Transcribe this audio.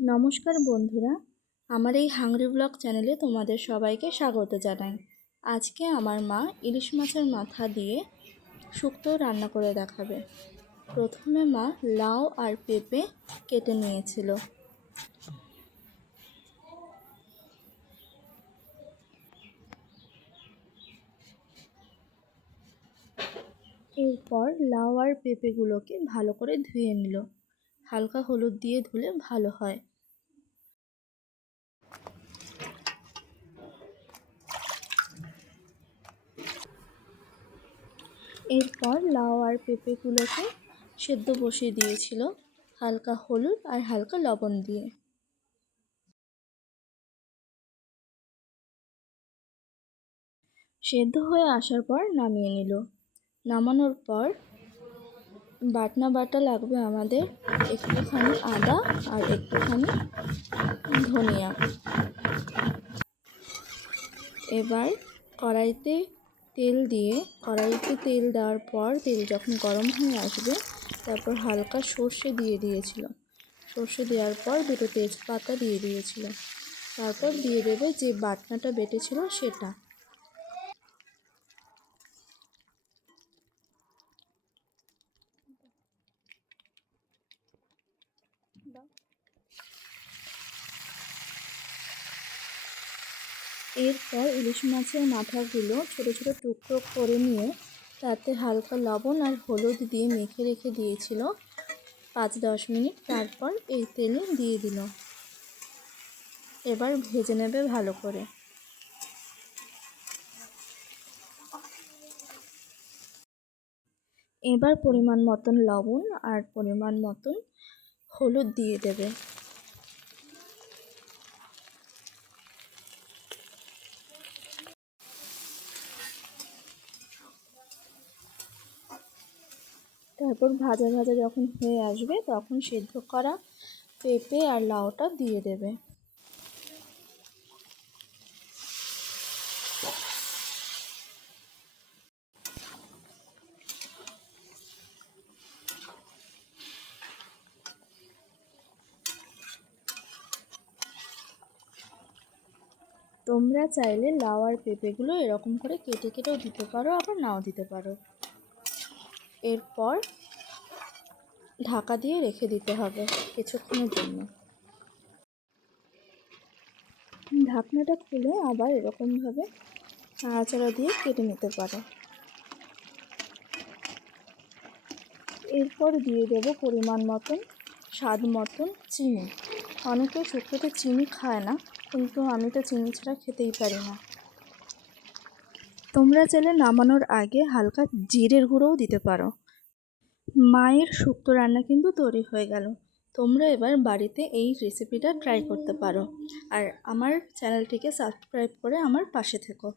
নমস্কার বন্ধুরা, আমার এই হাংরি ব্লগ চ্যানেলে তোমাদের সবাইকে স্বাগত জানাই। আজকে আমার মা ইলিশ মাছের মাথা দিয়ে শুক্তো রান্না করে দেখাবে। প্রথমে মা লাউ আর পেঁপে কেটে নিয়েছিল। এরপর লাউ আর পেঁপেগুলোকে ভালো করে ধুয়ে নিল। হালকা হলুদ দিয়ে ধুলে ভালো হয়। এরপর লাউ আর পেঁপেগুলোকে সেদ্ধ বসিয়ে দিয়েছিল হালকা হলুদ আর হালকা লবণ দিয়ে। সেদ্ধ হয়ে আসার পর নামিয়ে নিল। নামানোর পর বাটা লাগবে আমাদের একটুখানি আদা আর একটুখানি ধনিয়া। এবার কড়াইতে তেল দেওয়ার পর তেল যখন গরম হয়ে আসবে তারপর হালকা সর্ষে দিয়ে দিয়েছিল। সর্ষে দেওয়ার পর দুটো তেজপাতা দিয়ে দিয়েছিল। তারপর দিয়ে দেবে যে বাটনাটা বেটেছিল সেটা। এরপর ইলিশ মাছের মাথাগুলো ছোট ছোট টুকরো করে নিয়ে তাতে হালকা লবণ আর হলুদ দিয়ে মেখে রেখে দিয়েছিল 5-10 মিনিট। তারপর এই তেলে দিয়ে দিল। এবার ভেজে নেবে ভালো করে। এবার পরিমাণ মতন লবণ আর পরিমাণ মতন হলুদ দিয়ে দেবে। তারপর ভাজা যখন হয়ে আসবে তখন সেদ্ধ করা পেঁপে আর লাউটা দিয়ে দেবে। তোমরা চাইলে লাউ আর পেঁপেগুলো এরকম করে কেটেও দিতে পারো, আবার নাও দিতে পারো। এরপর ঢাকা দিয়ে রেখে দিতে হবে কিছুক্ষণের জন্য। ঢাকনাটা খুলে আবার এরকমভাবে নাড়াচাড়া দিয়ে কেটে নিতে পারো। এরপর দিয়ে দেব পরিমাণ মতন স্বাদ মতন চিনি। অনেকে শুক্তোতে চিনি খায় না, কিন্তু আমি তো চিনি ছাড়া খেতেই পারি না। তোমরা চাইলে নামানোর আগে হালকা জিরের গুঁড়োও দিতে পারো। মায়ের শুক্তো রান্না কিন্তু তৈরি হয়ে গেল। তোমরা এবার বাড়িতে এই রেসিপিটা ট্রাই করতে পারো। আর আমার চ্যানেলটিকে সাবস্ক্রাইব করে আমার পাশে থেকো।